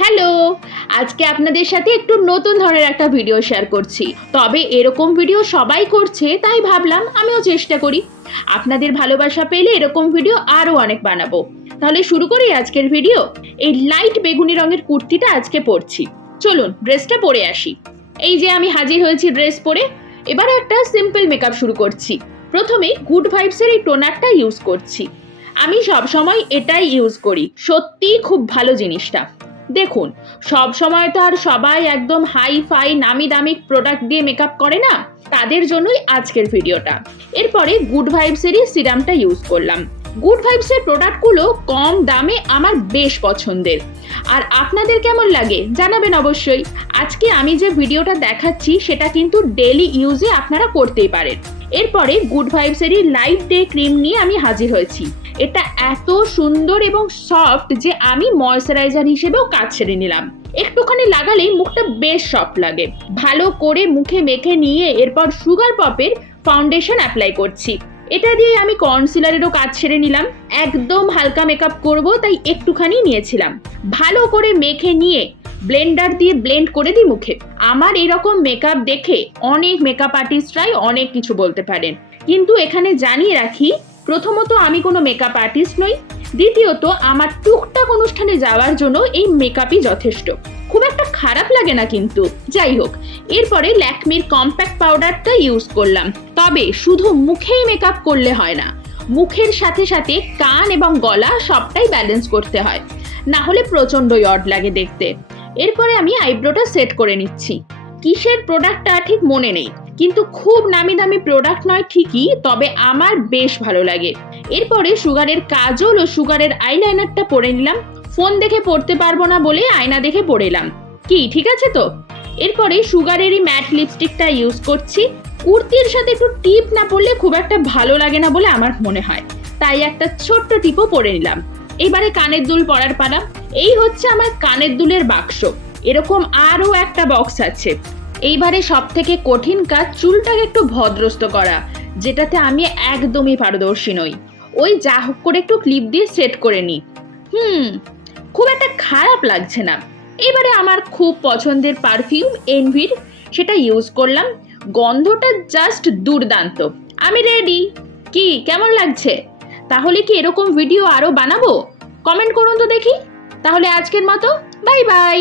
Hello, আজকে আপনাদের সাথে একটু নতুন ধরনের একটা ভিডিও শেয়ার করছি। তবে এরকম ভিডিও সবাই করছে, তাই ভাবলাম আমিও চেষ্টা করি। আপনাদের ভালোবাসা পেলে এরকম ভিডিও আরো অনেক বানাবো। তাহলে শুরু করি আজকের ভিডিও। এই লাইট বেগুনি রঙের কুর্তিটা আজকে পরছি। চলুন ড্রেসটা পরে আসি। এই যে আমি হাজির হয়েছি ড্রেস পরে। এবারে একটা সিম্পল মেকআপ শুরু করছি। প্রথমে গুড ভাইবসের এই টোনারটা ইউজ করছি। আমি সব সময় এটাই ইউজ করি, সত্যিই খুব ভালো জিনিসটা। দেখুন, সব সময় তো আর সবাই একদম হাই ফাই নামি দামি প্রোডাক্ট দিয়ে মেকআপ করে না, তাদের জন্যই আজকের ভিডিওটা। এরপরে গুড ভাইবসেরই সিরামটা ইউজ করলাম। গুড ভাইবসের প্রোডাক্টগুলো কম দামে আমার বেশ পছন্দের। আর আপনাদের কেমন লাগে জানাবেন অবশ্যই। আজকে আমি যে ভিডিওটা দেখাচ্ছি সেটা কিন্তু ডেইলি ইউজে আপনারা করতেই পারেন। এরপরে গুড ভাইবসেরই লাইট ডে ক্রিম নিয়ে আমি হাজির হয়েছি। এটা এত সুন্দর এবং সফট যে আমি ময়শ্চারাইজার হিসেবেও কাজ সেরে নিলাম। একটুখানি লাগালেই মুখটা বেশ সফট লাগে। ভালো করে মুখে মেখে নিয়ে এরপর সুগার পপের ফাউন্ডেশন অ্যাপ্লাই করছি। এটা দিয়ে আমি কনসিলারেরও কাজ সেরে নিলাম। একদম হালকা মেকআপ করব, তাই একটুখানি নিয়েছিলাম। ভালো করে মেখে নিয়ে ব্লেন্ডার দিয়ে ব্লেন্ড করে দিই মুখে। আমার এরকম মেকআপ দেখে অনেক মেকআপ আর্টিস্টরাই অনেক কিছু বলতে পারেন, কিন্তু এখানে জানিয়ে রাখি, প্রথমত আমি কোনো মেকআপ আর্টিস্ট নই, দ্বিতীয়ত আমার টুকটাক অনুষ্ঠানে যাওয়ার জন্য এই মেকআপই যথেষ্ট। খুব একটা খারাপ লাগে না কিন্তু। যাই হোক, এরপরে ল্যাকমির কম্প্যাক্ট পাউডারটা ইউজ করলাম। তবে শুধু মুখেই মেকআপ করলে হয় না, মুখের সাথে সাথে কান এবং গলা সবটাই ব্যালেন্স করতে হয়, না হলে প্রচন্ডই অড লাগে দেখতে। এরপরে আমি আইব্রোটা সেট করে নিচ্ছি। কিসের প্রোডাক্টটা ঠিক মনে নেই, কিন্তু খুব নামি দামি প্রোডাক্ট নয় ঠিকই, তবে আমার বেশ ভালো লাগে। এরপরে সুগারের কাজল ও সুগারের আইলাইনারটা পরে নিলাম। ফোন দেখে পড়তে পারবো না বলে আয়না দেখে পড়েলাম। কি ঠিক আছে তো? এরপরে সুগারেরই ম্যাট লিপস্টিকটা ইউজ করছি। কুর্তির সাথে একটু টিপ না পরলে খুব একটা ভালো লাগে না বলে আমার মনে হয়, তাই একটা ছোট্ট টিপও পরে নিলাম। এবারে কানের দুল পরার পালা। এই হচ্ছে আমার কানের দুলের বাক্স। এরকম আরো একটা বক্স আছে। এইবারে সব থেকে কঠিন কাজ চুলটাকে একটু ভদ্রস্ত করা, যেটাতে আমি একদমই পারদর্শী নই। ওই যা হোক করে একটু ক্লিপ দিয়ে সেট করে নিই। খুব একটা খারাপ লাগছে না। এবারে আমার খুব পছন্দের পারফিউম এনভির, সেটা ইউজ করলাম। গন্ধটা জাস্ট দুর্দান্ত। আমি রেডি। কি কেমন লাগছে? তাহলে কি এরকম ভিডিও আরো বানাবো? কমেন্ট করুন তো দেখি। তাহলে আজকের মতো বাই বাই।